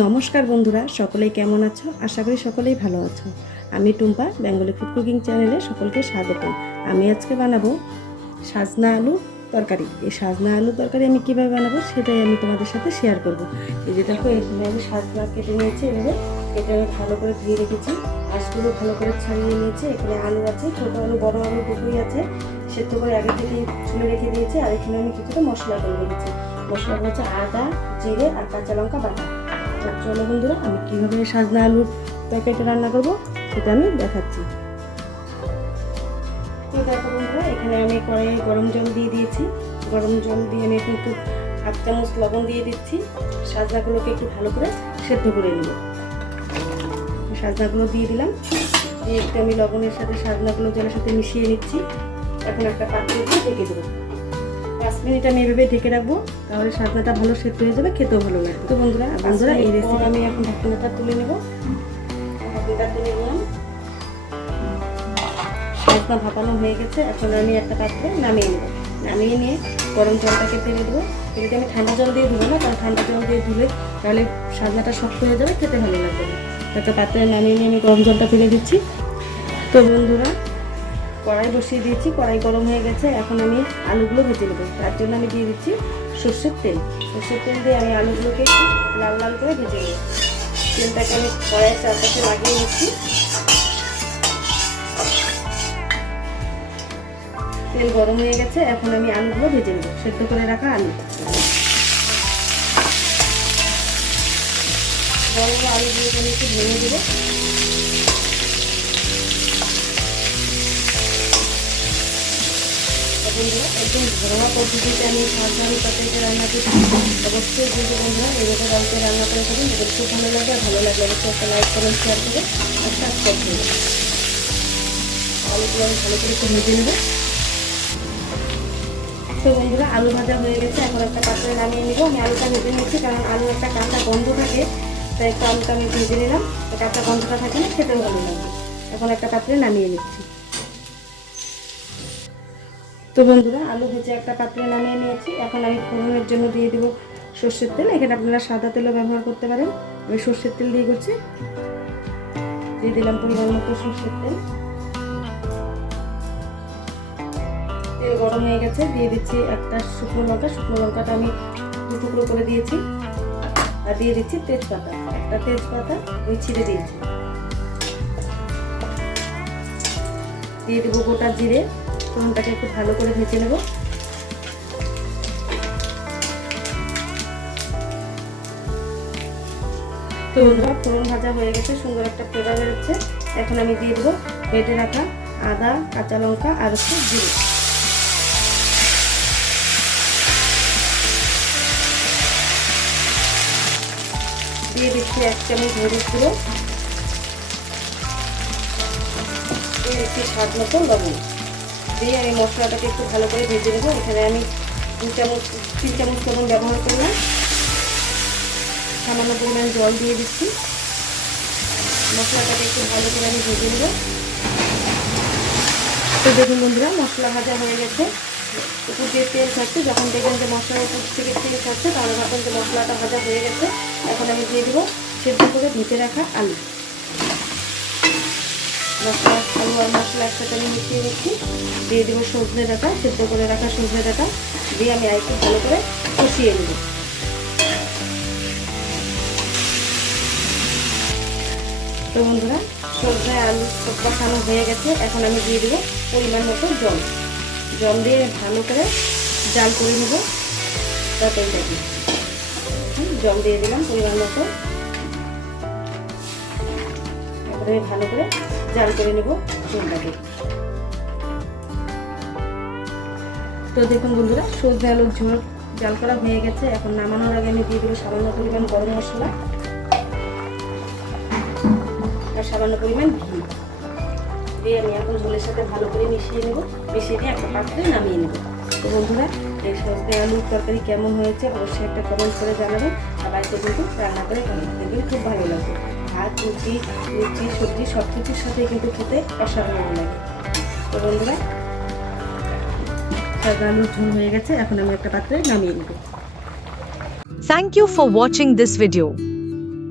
নমস্কার বন্ধুরা, সকলেই কেমন আছো? আশা করি সকলেই ভালো আছো। আমি টুম্পা, বেঙ্গলি ফুড কুকিং চ্যানেলে সকলকে স্বাগত আমি আজকে বানাবো সাজনা আলু তরকারি। এই সাজনা আলু তরকারি আমি কীভাবে বানাবো সেটাই আমি তোমাদের সাথে শেয়ার করব। এই যে দেখো, এখানে আমি সাজনা কেটে নিয়েছি এভাবে। কেটে আমি ভালো করে ধুয়ে রেখেছি। আঁশগুলো ভালো করে ছাড়িয়ে নিয়েছি। এখানে আলু আছে, ছোটো আলু, বড় আলু দুটোই আছে। সেদ্ধ করে আগে থেকে ছুলে রেখে দিয়েছি। আর এখানে আমি কিছুটা মশলা করে রেখেছি। মশলা হচ্ছে আদা, জিরে আর কাঁচা লঙ্কা বাটা। চলো বন্ধুরা, আমি কীভাবে সাজনা আলুর প্যাকেটে রান্না করব সেটা আমি দেখাচ্ছি। তো দেখো বন্ধুরা, এখানে আমি কড়াইয়ে গরম জল দিয়ে দিয়েছি। গরম জল দিয়ে আমি একটু হাফ চামচ লবণ দিয়ে দিচ্ছি। সাজনাগুলোকে একটু ভালো করে সেদ্ধ করে নেব। সাজনাগুলো দিয়ে দিলাম। দিয়ে একটু আমি লবণের সাথে সাজনাগুলো জলের সাথে মিশিয়ে নিচ্ছি। এখন একটা পাত্রে দিয়ে ঢেকে দেবো। পাঁচ মিনিট আমি এভাবে ঢেকে রাখব, তাহলে সাজনাটা ভালো সেদ্ধ হয়ে যাবে, খেতেও ভালো লাগবে। তো বন্ধুরা বন্ধুরা, এই রেসিপি আমি এখন ঢাকনাটা তুলে নেব। ঢাকনাটা তুলে নিলাম। ভাপানো হয়ে গেছে, এখন আমি একটা পাত্রে নামিয়ে নেব। নামিয়ে নিয়ে গরম জলটাকে ফেলে দেবো। ফেলে আমি ঠান্ডা জল দিয়ে ধুবো না, কারণ ঠান্ডা জল দিয়ে ধুলে তাহলে সাজনাটা শক্ত হয়ে যাবে, খেতে ভালো লাগবে একটা পাত্রে নামিয়ে নিয়ে আমি গরম জলটা ফেলে দিচ্ছি। তো বন্ধুরা কড়াই বসিয়ে দিয়েছি, কড়াই গরম হয়ে গেছে। এখন আমি আলুগুলো ভেজে নেব। তার জন্য আমি দিয়ে দিচ্ছি সর্ষের তেল। সর্ষের তেল দিয়ে আমি আলুগুলোকে একটু লাল লাল করে ভেজে নেব। তেলটাকে আমি কড়াইয়ের চারপাশে লাগিয়ে নিচ্ছি। তেল গরম হয়ে গেছে। এখন আমি আলুগুলো ভেজে নেব। সেদ্ধ করে রাখা আলু। বড় আলুগুলোকে আমি একটু ভেঙে দেবো। বন্ধুরা একদম ঘরোয়া পদ্ধতিতে আমি সাবধানে তরকারিতে রান্না করছি অবশ্যই কিন্তু বন্ধুরা এইভাবে বাড়িতে রান্না করে খাবেন যদি খুব ভালো ভালো লাগলে অবশ্যই একটা লাইক কমেন্ট শেয়ার করে আর সাবস্ক্রাইব আমি ভালো করে একটু ভেজে নেব তো বন্ধুরা, আলু ভাজা হয়ে গেছে। এখন একটা পাত্রে নামিয়ে নিব। আমি আলুটা ভেজে নিচ্ছি, কারণ আলু একটা কাঁচা গন্ধ থাকে। তাই একটু আলুটা আমি ভেজে নিলাম। কাঁচা গন্ধটা থাকে না খেতেও ভালো লাগবে এখন একটা পাত্রে নামিয়ে নিচ্ছি। তো বন্ধুরা, আলু ভেজে একটা পাত্রে নামিয়ে নিয়েছি। এখন আমি ফোড়নের জন্য দিয়ে দেবো সর্ষের তেল। এখানে আপনারা সাদা তেলও ব্যবহার করতে পারেন। আমি সর্ষের তেল দিয়ে করছি। দিয়ে দিলাম পরিমাণ মতো সর্ষের তেল। তেল গরম হয়ে গেছে। দিয়ে দিচ্ছি একটা শুকনো লঙ্কা। শুকনো লঙ্কাটা আমি দু টুকরো করে দিয়েছি। আর দিয়ে দিচ্ছি তেজপাতা। একটা তেজপাতা আমি ছিঁড়ে দিয়েছি। দিয়ে দেবো গোটা জিরে। ফোড়নটাকে একটু ভালো করে ভেজে নেব। তো বন্ধুরা, ফোড়ন ভাজা হয়ে গেছে, সুন্দর একটা ফ্লেভার বেরোচ্ছে। এখন আমি দিয়ে দেবো বেটে রাখা আদা, কাঁচা লঙ্কা আর হচ্ছে জিরে। দিয়ে দিচ্ছি এক চামচ হলুদ গুঁড়ো। দিয়ে দিচ্ছি স্বাদ মতো লবণ। দিয়ে আমি মশলাটাকে একটু ভালো করে ভেজে নেব। এখানে আমি দু চামচ, তিন চামচ লবণ ব্যবহার করলাম। সামান্য পরিমাণ জল দিয়ে দিচ্ছি। মশলাটাকে একটু ভালো করে আমি ভেজে নেব। তো দেখুন বন্ধুরা, মশলা ভাজা হয়ে গেছে। উপর দিয়ে তেল ছাড়ছে। যখন দেখবেন যে মশলার উপর থেকে তেল ছাড়ছে, তাহলে ভাববেন যে মশলাটা ভাজা হয়ে গেছে, এখন আমি দিয়ে দেবো সেদ্ধ করে ভেজে রাখা আলু। মশলা, আলু আর মশলা একসাথে আমি মিশিয়ে নিচ্ছি। দিয়ে দেবো সজনে ডাটা, সেদ্ধ করে রাখা সজনে ডাটা, দিয়ে আমি আরেকটু ভালো করে কষিয়ে নেব। তো বন্ধুরা, সজনে আলু কষানো হয়ে গেছে। এখন আমি দিয়ে দেবো পরিমাণ মতো জল। জল দিয়ে ভালো করে জাল করে নেব। তরকারিটাকে জল দিয়ে দিলাম পরিমাণ মতো। তারপরে ভালো করে জাল করে নেব ঝোলটাকে। তো দেখুন বন্ধুরা, সজনে আলুর ঝোল, জাল করা হয়ে গেছে। এখন নামানোর আগে আমি দিয়ে দেবো সামান্য পরিমাণ গরম মশলা আর সামান্য পরিমাণ ঘি। দিয়ে আমি এখন ঝোলের সাথে ভালো করে মিশিয়ে নেব। মিশিয়ে দিয়ে একটা পাত্রে নামিয়ে নেব। তো বন্ধুরা, এই সজনে আলুর তরকারি কেমন হয়েছে অবশ্যই একটা কমেন্ট করে জানাবেন। আর বাড়িতে কিন্তু রান্না করে খাবেন, দেখবেন খুব ভালো লাগবে ভাত, রুটি, লুচি, সবজি সব কিছুর সাথে কিন্তু খেতে অসাধারণ লাগে। তো বন্ধুরা সাজনা গালুর ঝোল হয়ে গেছে, এখন আমি একটা পাত্রে নামিয়ে নেব thank you for watching this video.